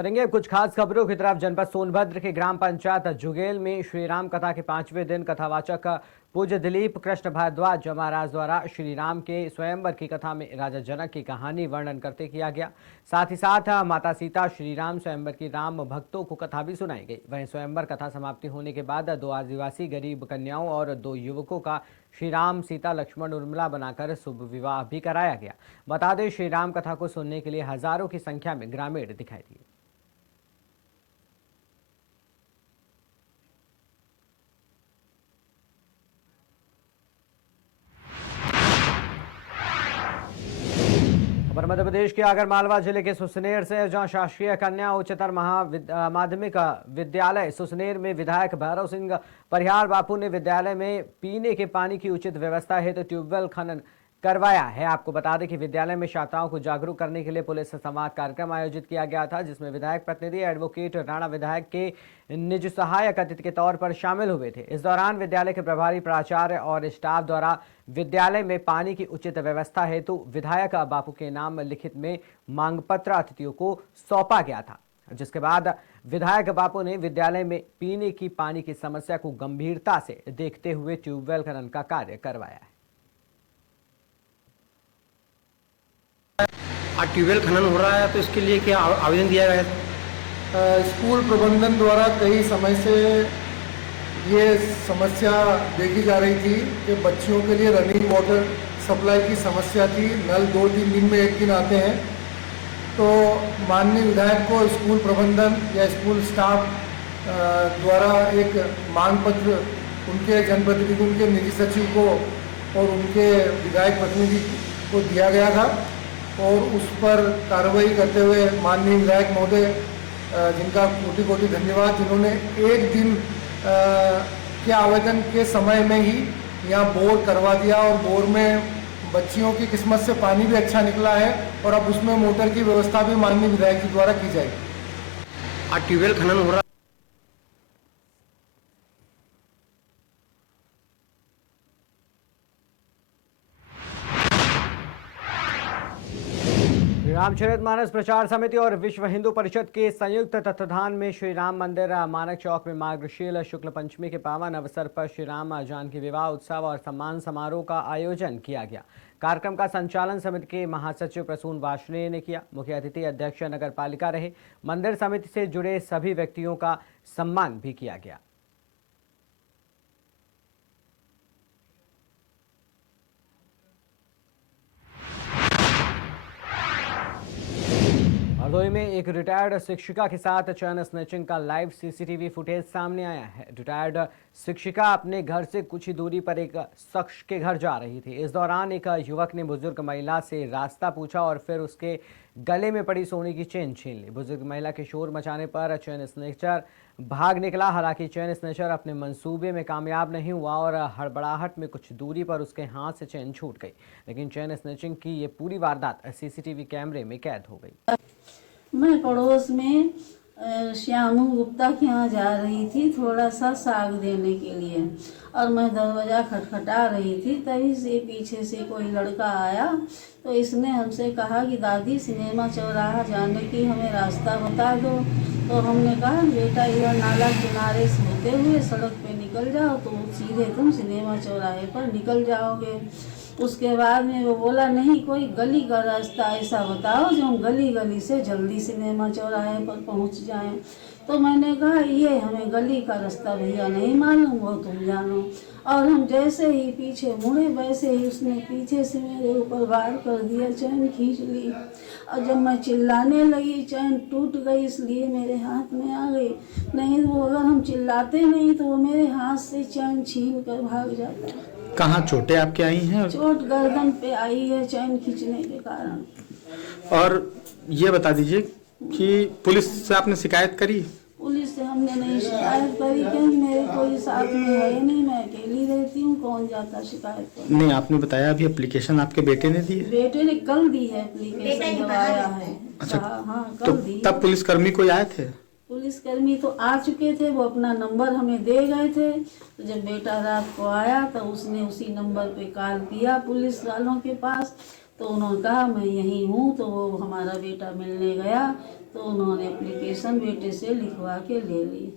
करेंगे कुछ खास खबरों की तरफ। जनपद सोनभद्र के ग्राम पंचायत जुगेल में श्री राम कथा के 5वें दिन कथावाचक पूज्य दिलीप कृष्ण भारद्वाज महाराज द्वारा श्री राम के स्वयंवर की कथा में राजा जनक की कहानी वर्णन करते किया गया। साथ ही साथ माता सीता श्री राम स्वयंवर की राम भक्तों को कथा भी सुनाई गई। वहीं स्वयंवर कथा समाप्ति होने के बाद 2 आदिवासी गरीब कन्याओं और 2 युवकों का श्री राम सीता लक्ष्मण उर्मिला बनाकर शुभ विवाह भी कराया गया। बता दें, श्री राम कथा को सुनने के लिए हजारों की संख्या में ग्रामीण दिखाई दिए। मध्य प्रदेश के आगरमालवा जिले के सुसनेर से, जहां शासकीय कन्या उच्चतर माध्यमिक विद्यालय सुसनेर में विधायक भैरव सिंह परिहार बापू ने विद्यालय में पीने के पानी की उचित व्यवस्था हेतु ट्यूबवेल खनन करवाया है। आपको बता दें कि विद्यालय में छात्राओं को जागरूक करने के लिए पुलिस संवाद कार्यक्रम आयोजित किया गया था, जिसमें विधायक प्रतिनिधि एडवोकेट राणा विधायक के निज सहायक अतिथि के तौर पर शामिल हुए थे। इस दौरान विद्यालय के प्रभारी प्राचार्य और स्टाफ द्वारा विद्यालय में पानी की उचित व्यवस्था हेतु विधायक बापू के नाम लिखित में मांग पत्र अतिथियों को सौंपा गया था, जिसके बाद विधायक बापू ने विद्यालय में पीने की पानी की समस्या को गंभीरता से देखते हुए ट्यूबवेल खनन का कार्य करवाया है। ट्यूबवेल खनन हो रहा है, तो इसके लिए क्या आवेदन दिया गया था? स्कूल प्रबंधन द्वारा कई समय से ये समस्या देखी जा रही थी कि बच्चियों के लिए रनिंग वाटर सप्लाई की समस्या थी। नल 2-3 दिन में एक दिन आते हैं। तो माननीय विधायक को स्कूल प्रबंधन या स्कूल स्टाफ द्वारा एक मांग पत्र उनके जनप्रतिनिधि, उनके निजी सचिव को और उनके विधायक प्रतिनिधि को दिया गया था, और उस पर कार्रवाई करते हुए माननीय विधायक महोदय, जिनका कोटि कोटि धन्यवाद, जिन्होंने एक दिन के आवेदन के समय में ही यहाँ बोर करवा दिया, और बोर में बच्चियों की किस्मत से पानी भी अच्छा निकला है, और अब उसमें मोटर की व्यवस्था भी माननीय विधायक जी द्वारा की जाएगी। ट्यूबवेल खनन हो रहा रामचरितमानस प्रचार समिति और विश्व हिंदू परिषद के संयुक्त तत्वाधान में श्री राम मंदिर मानक चौक में मार्गशील शुक्ल पंचमी के पावन अवसर पर श्री राम जानकी विवाह उत्सव और सम्मान समारोह का आयोजन किया गया। कार्यक्रम का संचालन समिति के महासचिव प्रसून वार्ष्णेय ने किया। मुख्य अतिथि अध्यक्ष नगर पालिका रहे। मंदिर समिति से जुड़े सभी व्यक्तियों का सम्मान भी किया गया। हरदोई में एक रिटायर्ड शिक्षिका के साथ चैन स्नैचिंग का लाइव सीसीटीवी फुटेज सामने आया है। रिटायर्ड शिक्षिका अपने घर से कुछ ही दूरी पर एक शख्स के घर जा रही थी। इस दौरान एक युवक ने बुजुर्ग महिला से रास्ता पूछा और फिर उसके गले में पड़ी सोने की चेन छीन ली। बुजुर्ग महिला के शोर मचाने पर चैन स्नैचर भाग निकला। हालांकि चैन स्नैचर अपने मंसूबे में कामयाब नहीं हुआ और हड़बड़ाहट में कुछ दूरी पर उसके हाथ से चेन छूट गई, लेकिन चैन स्नैचिंग की ये पूरी वारदात सीसीटीवी कैमरे में कैद हो गई। मैं पड़ोस में श्यामू गुप्ता के यहाँ जा रही थी थोड़ा सा साग देने के लिए, और मैं दरवाज़ा खटखटा रही थी। तभी से पीछे से कोई लड़का आया, तो इसने हमसे कहा कि दादी सिनेमा चौराहा जाने की हमें रास्ता बता दो। तो हमने कहा बेटा इधर नाला किनारे से होते हुए सड़क पे निकल जाओ तो सीधे तुम सिनेमा चौराहे पर निकल जाओगे। उसके बाद में वो बोला नहीं, कोई गली का रास्ता ऐसा बताओ जो हम गली गली से जल्दी सिनेमा चौराहे पर पहुंच जाएं। तो मैंने कहा ये हमें गली का रास्ता भैया नहीं मालूम, वो तुम जानो। और हम जैसे ही पीछे मुड़े वैसे ही उसने पीछे से मेरे ऊपर वार कर दिया, चैन खींच ली। और जब मैं चिल्लाने लगी चैन टूट गई, इसलिए मेरे हाथ में आ गई। नहीं तो अगर हम चिल्लाते नहीं तो वो मेरे हाथ से चैन छीन कर भाग जाता। कहाँ चोटें आपके आई हैं? चोट गर्दन पे आई है चैन खींचने के कारण। और ये बता दीजिए कि पुलिस से आपने शिकायत करी? पुलिस से हमने नहीं शिकायत करी, क्योंकि मेरे कोई साथ में है नहीं, मैं अकेली रहती हूँ, कौन जाता शिकायत करने। नहीं, आपने बताया अभी एप्लीकेशन आपके बेटे ने दी है? बेटे ने कल दी है एप्लीकेशन, जब आया है। अच्छा, हाँ तो कल दी। तब पुलिसकर्मी कोई आए थे? पुलिसकर्मी तो आ चुके थे, वो अपना नंबर हमें दे गए थे। तो जब बेटा रात को आया तो उसने उसी नंबर पे कॉल किया पुलिस वालों के पास, तो उन्होंने कहा मैं यहीं हूँ। तो वो हमारा बेटा मिलने गया तो उन्होंने एप्लीकेशन बेटे से लिखवा के ले ली।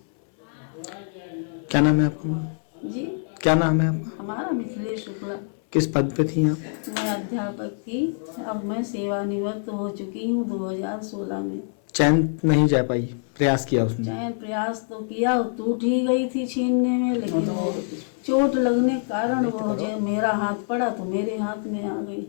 क्या नाम है आपका? जी, क्या नाम है आपका? हमारा मिथिलेश शुक्ला। किस पद पे थी आप? मैं अध्यापक थी, अब मैं सेवानिवृत्त हो चुकी हूँ 2016 में। चैन नहीं जा पाई, प्रयास किया उसने? चैन प्रयास तो किया, टूट ही गई थी छीनने में, लेकिन वो चोट लगने के कारण वो जो मेरा हाथ पड़ा तो मेरे हाथ में आ गई।